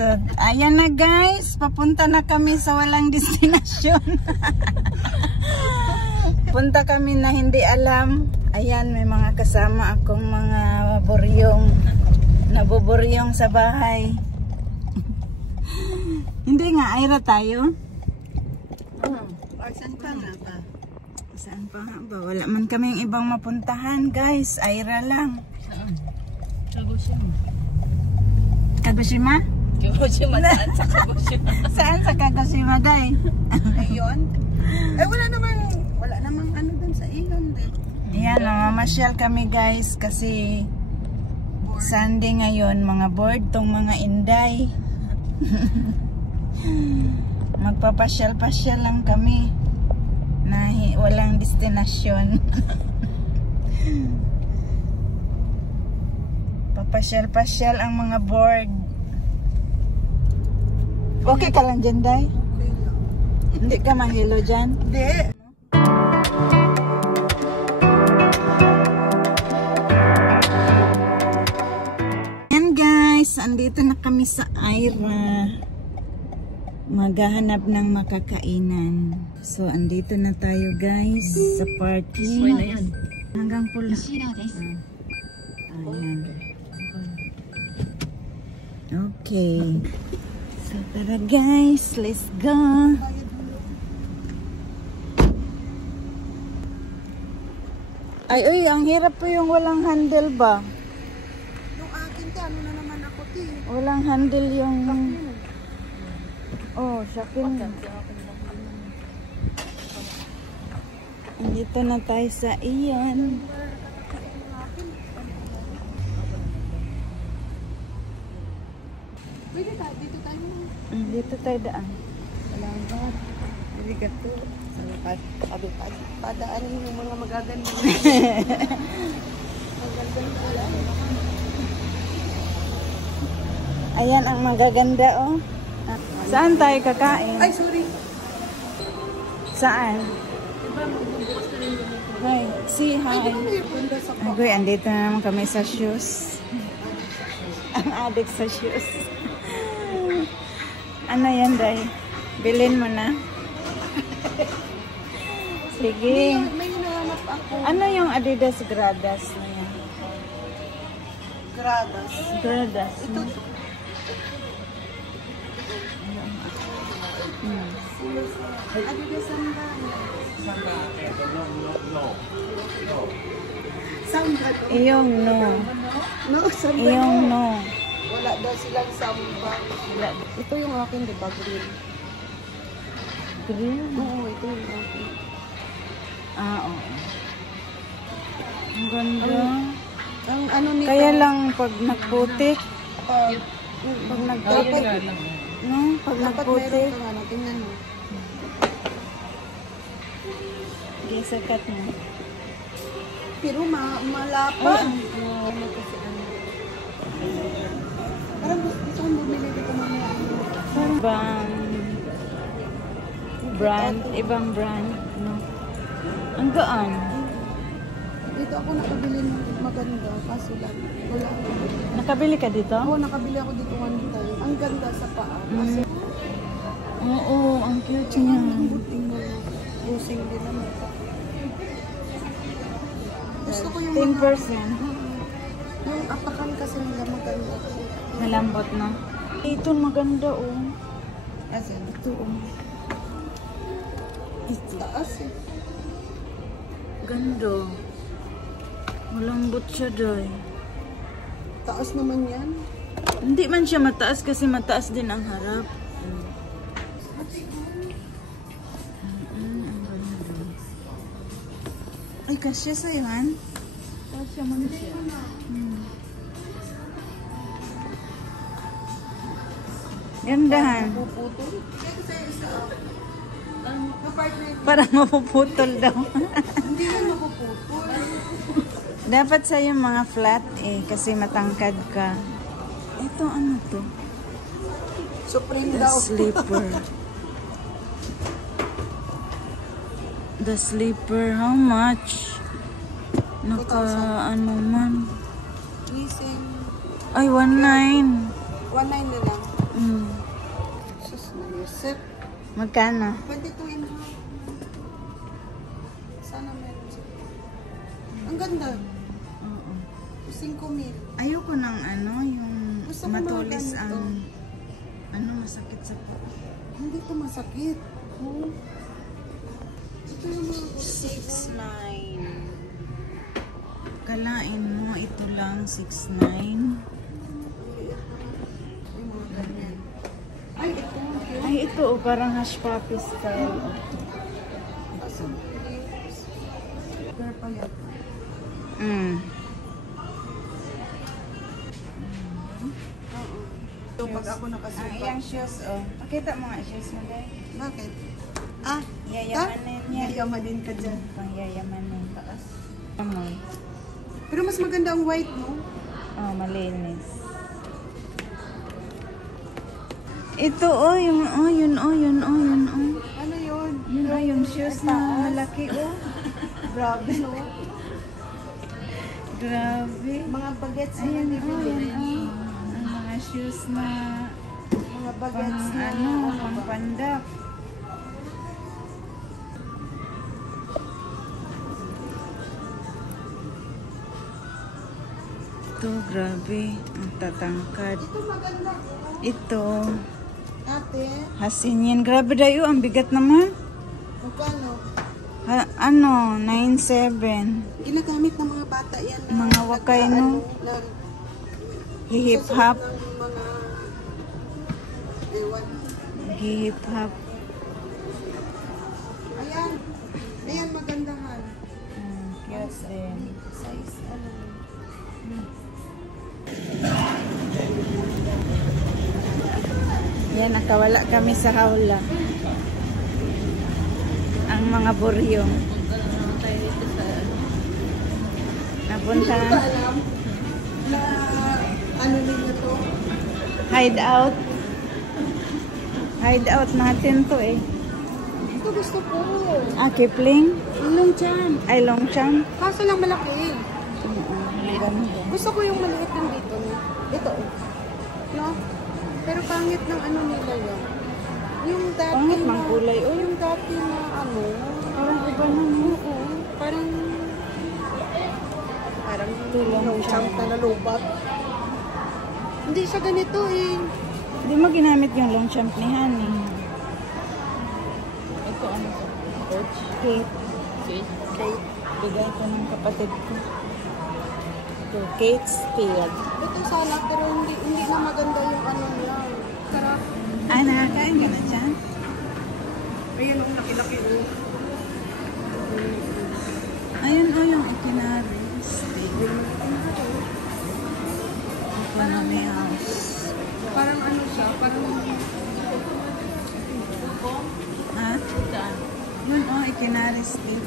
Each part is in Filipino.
So, ayan na guys, papunta na kami sa walang destinasyon. Punta kami na hindi alam. Ayan, may mga kasama akong mga buryong. Nabuburyong sa bahay. Hindi nga, Ira tayo. Saan pa nga ba? Saan pa nga ba? Wala man kaming ibang mapuntahan guys. Ira lang. Saan? Kagoshima. Kagoshima? Kagoshima, saan sa Kagoshima? Saan sa Kagoshima, day? Ayun. Eh, wala namang ano dun sa ilon din. Ayan, mamasyal kami guys kasi Sunday ngayon, mga board tong mga inday. Magpapasyal-pasyal lang kami na walang destinasyon. Papasyal-pasyal ang mga board. Okay ka lang dyan, day? Okay lang. Hindi ka mahilo dyan? Hindi. Andito na kami sa Ira. Maghahanap ng makakainan. So, andito na tayo guys sa party. Okay na yan. Hanggang pula. Ayan. Okay. So, tara guys. Let's go. Ay, ang hirap po yung walang handle ba? Walang handle yung... Oh, sakin. Dito na tayo sa iyan. Pwede tayo, dito tayo. Dito tayo daan. Salamat. Hindi ka to. Salamat. Padaanin yung mga magaganda. Magaganda lang. Ayan ang magaganda, oh. Saan tayo kakain? Ay, sorry. Saan? Hi. Say hi. Agoy, andito na naman kami sa shoes. Ang addict sa shoes. Ano yan, Day? Bilhin mo na. Sige. May hinahanap ako. Ano yung Adidas Gradas na yan? Gradas. Gradas. Ito. Adidas samba. Samba. Iyong no. No, samba. Iyong no. Wala daw silang samba. Wala. Ito yung akin, di ba? Green. Green? Oo, ito yung akin. Ah, oo. Ang ganda. Ang ano nito. Kaya lang pag nagputik, pag dapat, nagputik, no? Pag dapat nagputik, meron kang ano. Tingnan mo. okay, sakat mo. Pero malapad. Parang gusto kong bumili dito mamaya. Ibang brand, ibang brand, no? Ang gaan. Dito ako nakabili ng maganda, kaso lang, wala. Nakabili ka dito? Oo, nakabili ako dito one time. Ang ganda sa paa. Kasi, Oo, ang cute niya. ang buting mo. Busing din naman. Gusto ko yung 10%. yung apakan kasi nila maganda. Malambot na. Ito maganda, oh. Kasi, Ito, oh. taas eh. Ganda. Malambot siya, day. Taas naman yan. Hindi man siya mataas kasi mataas din ang harap. Ay, kasya sa'yo, han? Kasya man siya. Gandahan. Puputol. Parang mapuputol daw. Hindi na mapuputol. Dapat sa'yo mga flat eh, kasi matangkad ka. Ito, ano to? Supreme The daw. sleeper. The sleeper, how much? Naka, ano man. Missing. Ay, 1.9. 1.9 na lang. Sus na Yusef. Magkano? 22 and a half. Sana meron siya. Ang ganda. Oo. 5,000. Ayoko ng ano, yung Gusto ko matulis mga ang ano, masakit sa po. Hindi to masakit. Oh. Ito yung mga 6'9". Kalain mo, ito lang 6'9". yung mga ganyan. Ay, ito. Cute. Ay, ito oh, parang hush puppy style. Kaso, pero pala. Mm. Oo. So, pag ako nakasuka. Yung shoes, oh. Pakita mo nga shoes mo, guys. Bakit? Ah, Yayamanin yan. Yayamanin ka dyan. Pang yayamanin. Taas. Amoy. Pero mas maganda ang white, no? Oh, malinis. Ito, oh, yung, oh, yun, oh, yun, oh, yun, oh. Ano yun? Yun, oh, yung shoes na malaki, oh. Grabe, no? Grabe. Mga bagets na Ayan, oh, nabibili. yan, oh. Ang mga shoes na Mga pang, bagets na ano, pang pandak. Ito, grabe. Ang tatangkad. Ito maganda. Ito. Ate, Hasin yan. Grabe dayo. Ang bigat naman. magkano? Ha, ano, 9'7". Ginagamit ng mga bata yan. Na, Mga wakay, no? Hihip-hop. Ng mga... Ewan. Hihip-hop. Ayan. Ayan, magandahan. Cute din. Size, ano. Yan, nakawala kami sa hawla. Ang mga buryong. Napunta Hindi ko ba alam na ano ninyo to? hideout. Hideout natin to eh. Ito gusto ko. Ah, Kipling? Long jam. Ay, Longchamp. Kaso lang malaki. Ganda. Gusto ko yung maliit din dito. Ito. No? Pero pangit ng ano nila yun. Yung dati Pangit na... mang kulay. Oh, Yung dati na ano... parang iba na mo. Oo. Parang... Parang Tulang long jam na nalubat. Hindi siya ganito eh. Hindi mo ginamit yung Longchamp ni Honey. Ito ano to? Coach? Kate. Kate. Bigay ko ng kapatid ko. Ito, Kate's Field. Ito sana pero hindi na maganda yung ano niya. Sarap. Ay, nakakain ka na dyan? Ayan ang laki-laki oh. Ayun o yung ikinari. Economy house. Parang ano siya, parang... Ha? Yun o, ikinari steak.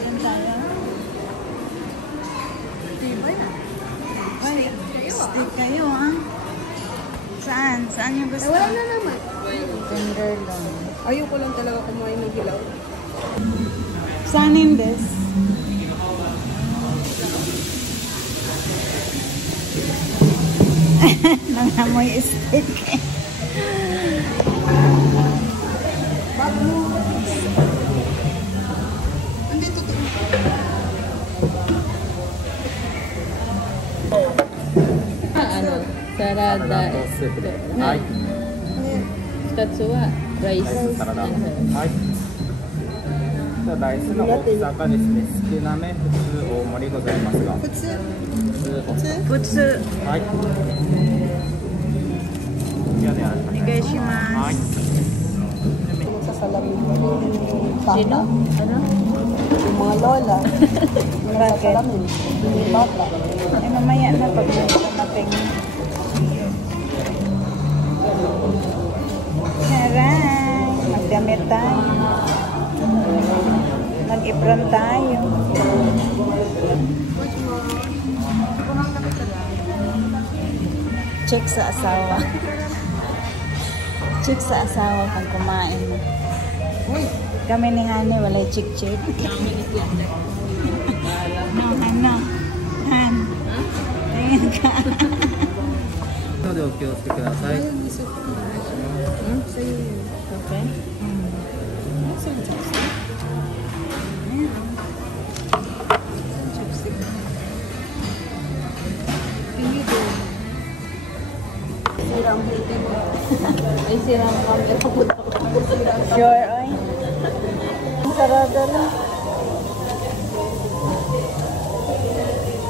Yan tayo. Diba na? Ay, steak kayo ah. Saan? Saan yung gusto? Wala na naman. Tenderloin. Ayoko lang talaga kumain ng hilaw. Saan this? Nangamoy steak. Andito to. Sarada スープで、はい、2つはライスサラダ、はい。じゃあライスの大きさがですね、少なめ、普通、大盛りございますが、普通。普通、普通。はい。じゃあね、お願いしまはい。す。Sa salamin yung bata. Sino? Ano? Yung mga lola. Yung Bakit? salamin. Yung bata. Eh, mamaya na pag dumating. Haray! Magdamit tayo. Mag-ipron tayo. Check sa asawa. Check sa asawa kung kumain. Uy! Kami ni Hani, walay chick-chick. Ano? Han? Tingin ka. のでお気をつけください。 Ayaw ni Sophie. Sa'yo yun. Okay. Saan chopstick? Ayan. Saan chopstick? Pinido. Sira ang buti mo. Ay, sira ang camera. Pupunta ko. Sure, oy. Sarado lang.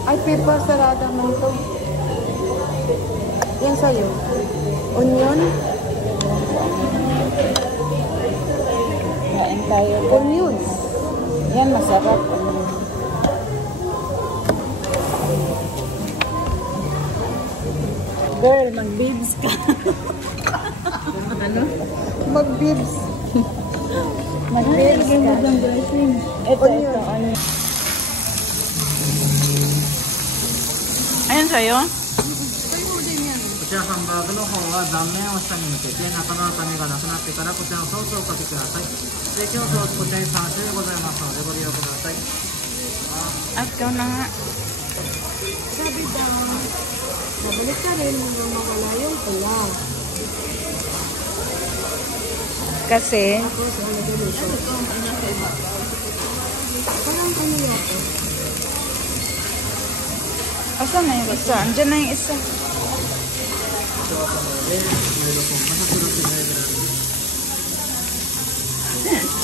Ay, paper sarada mo ito. Yan sa'yo. Onion? Kain tayo. Onions. Yan, masarap. Girl, mag-bibs ka. Ano? Mag-bibs. Mag-bibs ka. Ito, Onion. ito. Onion. Ayan sa'yo? Sa'yo mo din yan. こちらハンバーグの方は断面を下に向けて中の赤身がなくなってからこちらのソースをおかけください。で今日ソースこちらに3種類ございますのでご利用ください。 At ikaw na nga. Sabi daw, nabalik ka rin yung mawala yung pula. Kasi, Tapos, alagay mo siya. Parang ano yata? asan na yung isa? Andiyan na yung isa.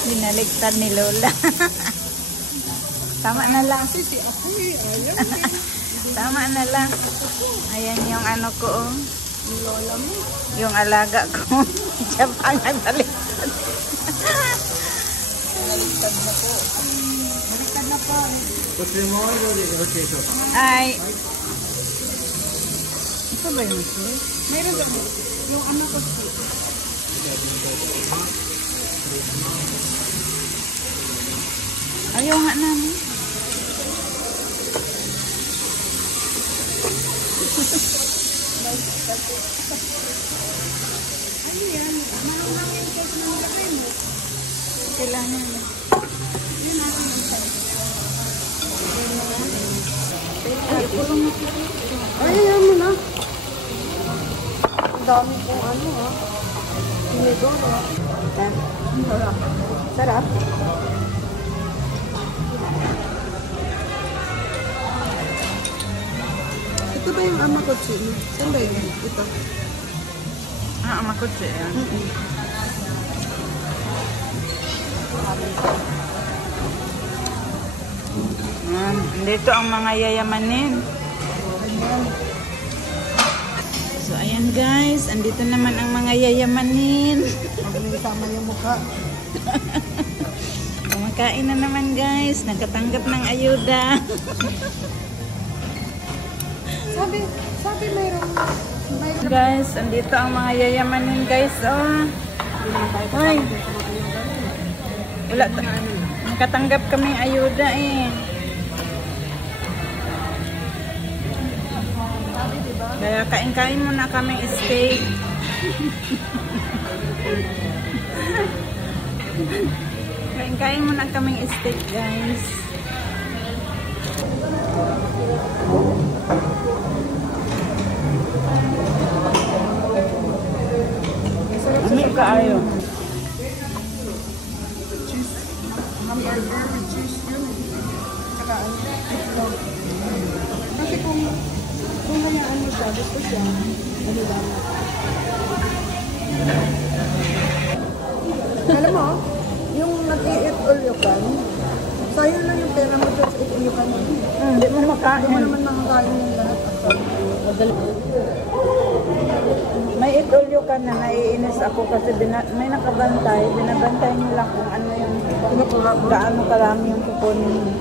Binaligtad ni Lola. Tama na lang. Si Apoy, ayaw. Tama na lang. Ayan yung ano ko. Oh. Yung lola mo. Yung alaga ko. Siya pa nga baliktad. Baliktad na po. Baliktad na po. ご注文は以上でよろしいでしょうか。 Ay. Ito ba yung ito? Meron ba? Yung anak ko po. Ayaw nga namin. Ano yan? Marunong yung cake na nilagay mo. Kailangan. Ay, ayan mo na. Ang dami kong ano ha. Pinidoro. Sarap. Sarap. Ito ba yung ama ko, Chino? Saan ba yun? Ito. Ah, makutsi yan. Dito ang mga yayamanin. So, ayan guys. Andito naman ang mga yayamanin. Pag may tama yung mukha. Kumakain na naman guys. Nakatanggap ng ayuda. Sabi mayroong Guys, andito ang mga yayamanin guys. Oh. Ay. Wala. Nakatanggap kaming ayuda eh. Kaya kain-kain muna kaming steak. Kain-kain muna kaming steak guys. Ano kaayo? hamburger with cheese yun. Tsaka ano, itlog. Kasi kung hayaan mo siya, gusto siya, ano ba? Alam mo, yung nag-i-eat all you can, sayang lang yung pera mo sa eat all you can. Hindi mo makain. Hindi mo naman makakain yung lahat. May itulyo ka na naiinis ako kasi may nakabantay. Binabantay nila kung ano yung gaano karami yung kukunin mo.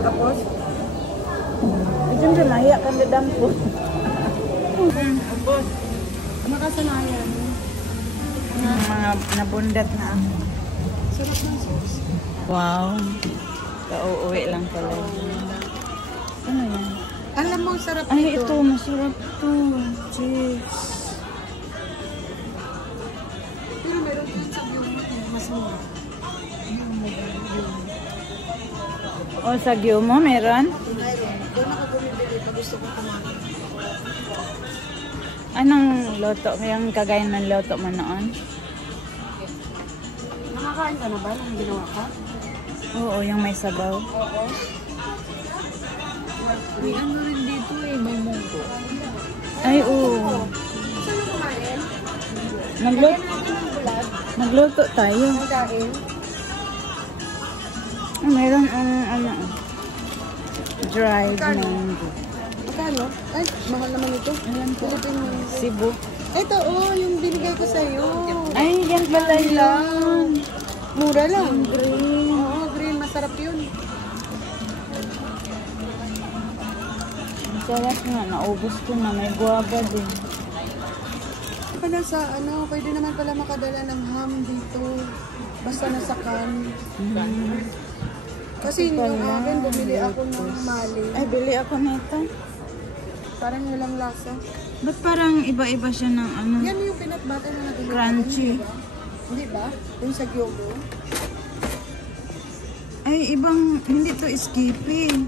Tapos, Siyempre, mahiya ka na dampo. makasanayan. Mga nabundat na ako. Sarap ng sauce. Wow. Kauuwi lang pala. Ano yan? Alam mo, sarap Ay, nito. ito. Masarap ito. Cheese. Pero meron din sa yung mas mura. O, sa Gyomo, meron? Meron. Doon ako bumibili pag gusto ko kumain. Anong loto? Yung kagaya ng loto mo noon? Nakakain ka na ba nung ginawa ka? Oo, yung may sabaw. Oo. May ano rin dito eh, mamungko. Ay, oo. Saan mo kumain? Nagluto tayo. Nagkain? Meron ano, dried mango. Magkano? Ay, mahal naman ito. Philippine mango. Cebu. Ito, yung binigay ko sa'yo. Ay, yan pala yun. Mura lang. Green. Oo, green. Masarap yun. Ang sarap nga, naubos ko na. May guava din. Pala sa pwede naman pala makadala ng ham dito. Basta nasa can. Kasi yung akin, bumili ako ng mali. Ay, bili ako nito. Parang walang lasa. Ba't parang iba-iba siya ng ano? Yan yung peanut butter na natin. Crunchy. Hindi ba? Yung sa Gyogo. Ay, ibang, hindi to Skippy.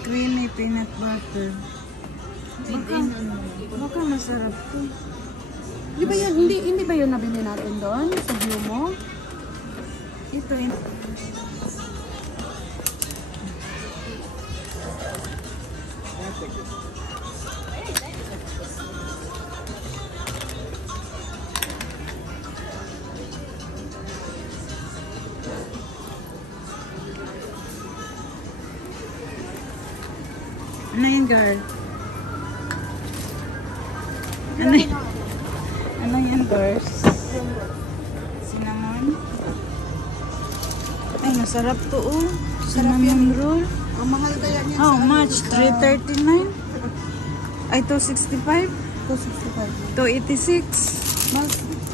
Creamy peanut butter. Baka masarap to. Di ba yun? Hindi ba yun nabili natin doon? Sa Gyogo? Ito yun. Ano yun, girl? Ano yun? Ano yun, girls? Cinnamon? Ay, masarap to, oh. Cinnamon roll. Ang mahal kaya niya. How much? 339? Ay, 265? 265. 286?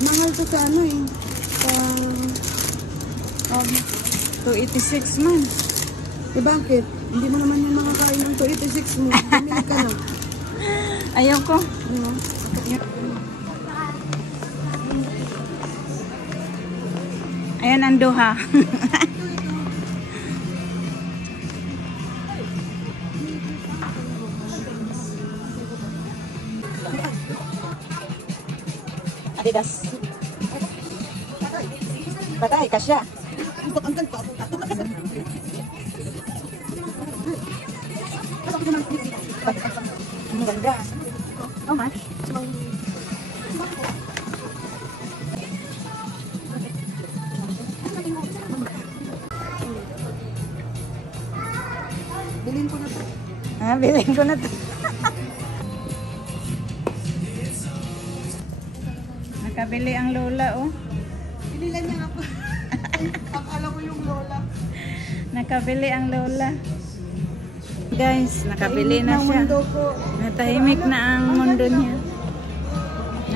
Mahal to sa sa 286 man. bakit? Hindi mo naman yung makakain ng 286 mo. Bumili ka na. Ayaw ko. Ano? Ayan ang duha. Adidas. Patay, kasya. Ang ganda. How much? Bilhin ko na to. Ah, bilhin ko na to. Nakabili ang lola, oh. Pinilan niya ako. Akala ko yung lola. Nakabili ang lola. Guys, nakabili na Tahimik siya. mundo ko. Natahimik na ang mundo niya.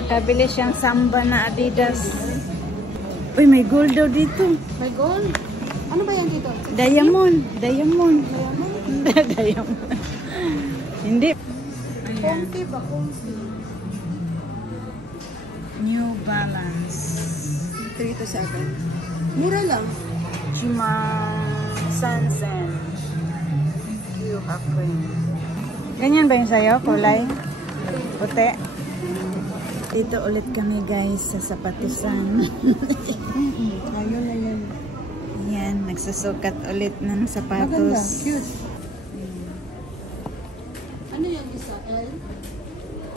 Nakabili siyang samba na Adidas. Uy, may gold daw dito. My gold? Ano ba yan dito? Diamond. Diamond. Diamond? Diamond. Hindi. Ayan. Comfy ba? Comfy. New Balance. 3 to 7. Mura lang. Chima Sansen. You have cream. Ganyan ba yung sayo? Kulay? Puti? Dito ulit kami guys sa sapatusan. Ayun na yun. Yan, nagsusukat ulit ng Maganda. sapatos. Cute. Ano yan isa? L?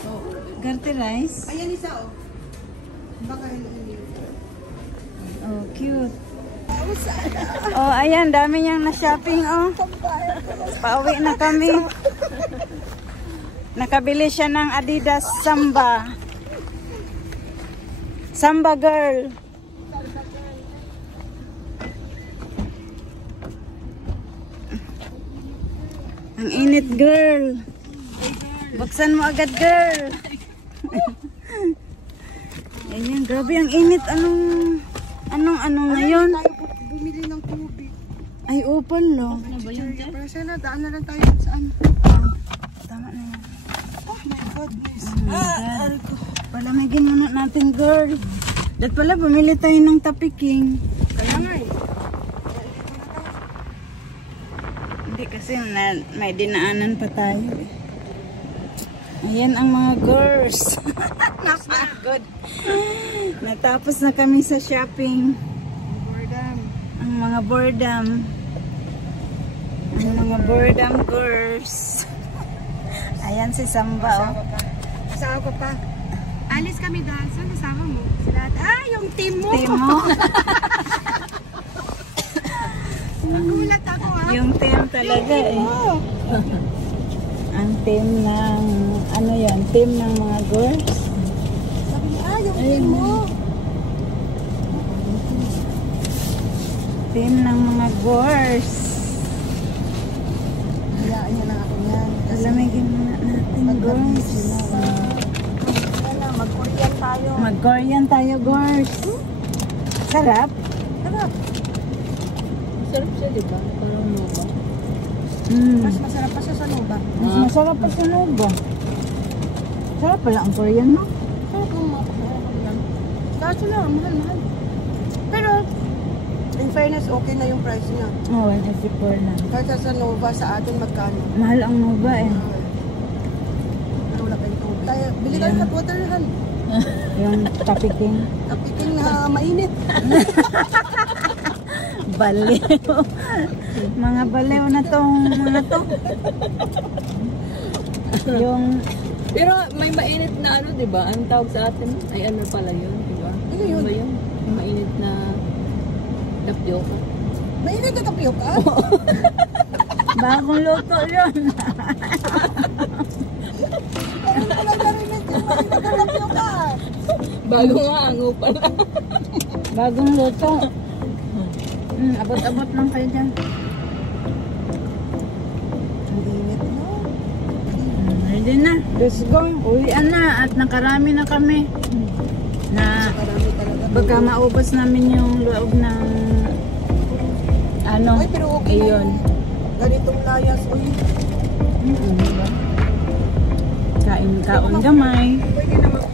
Oh. Garte rice? Ayan isa oh. Baka hindi. Oh, cute. Oh, ayan, dami niyang na-shopping, oh. Pauwi na kami. Nakabili siya ng Adidas Samba. Samba girl. Ang init, girl. Buksan mo agad, girl. Ayan, grabe ang init. Anong ngayon? Tayo bumili ng tubig. Ay, open, no? Pero sana, daan na lang tayo saan. Tama na yan. Oh my goodness. Palamigin muna natin, girl. Dat pala, bumili tayo ng tapiking. Kaya nga eh. Hindi kasi may dinaanan pa tayo. Ayan ang mga girls. Napagod. Natapos na kami sa shopping. Boredom. Ang mga boredom. Ang mga boredom girls. Ayan si Samba, oh. Kasama ko pa. Alis kami dahil. Saan kasama mo? Sila. Ah, yung team mo. Team mo. Nagulat ako ha. Yung team talaga, eh. Ang team ng, ano yan, team ng mga girls. Sabi niya, ah, yung team mo. Team ng mga girls. Hayaan niya na ako yan. Alamigin muna natin, girls. Mag-Korean tayo. Mag-Korean tayo, girls. Sarap. Sarap. Sarap siya, di ba? Parang nova. Mas masarap pa siya sa Nova. Mas masarap pa sa Nova. Sarap pala ang Korean, no? Sarap ng mga Korean. Kaso lang, mahal-mahal. Pero, in fairness, okay na yung price niya. Oh, 154 na. Kahit sa Nova, sa atin magkano. Mahal ang Nova, eh. Pero wala tayong tubig. Tayo, bili tayo sa waterhan. Yung tapiking. Napiking na mainit. Baliw. Mga baliw na tong mga to. Yung Pero may mainit na ano, di ba? Ang tawag sa atin, ay ano pala yun, di ba? Ano yun? Ba yun? Yung mainit na tapioca. Mainit na tapioca? bagong luto yun. Ayun pala narinig yung mainit na tapioca. Bago nga, ango pala. Bagong luto. Abot-abot lang kayo dyan. Ang init, no? Ready na. Let's go. Uwian na at nakarami na kami. Na Marami talaga. baka maubos namin yung loob ng ano. Ay, pero okay na Ayun. yung ganitong layas. Uy, Kain-kaon gamay. pwede na mag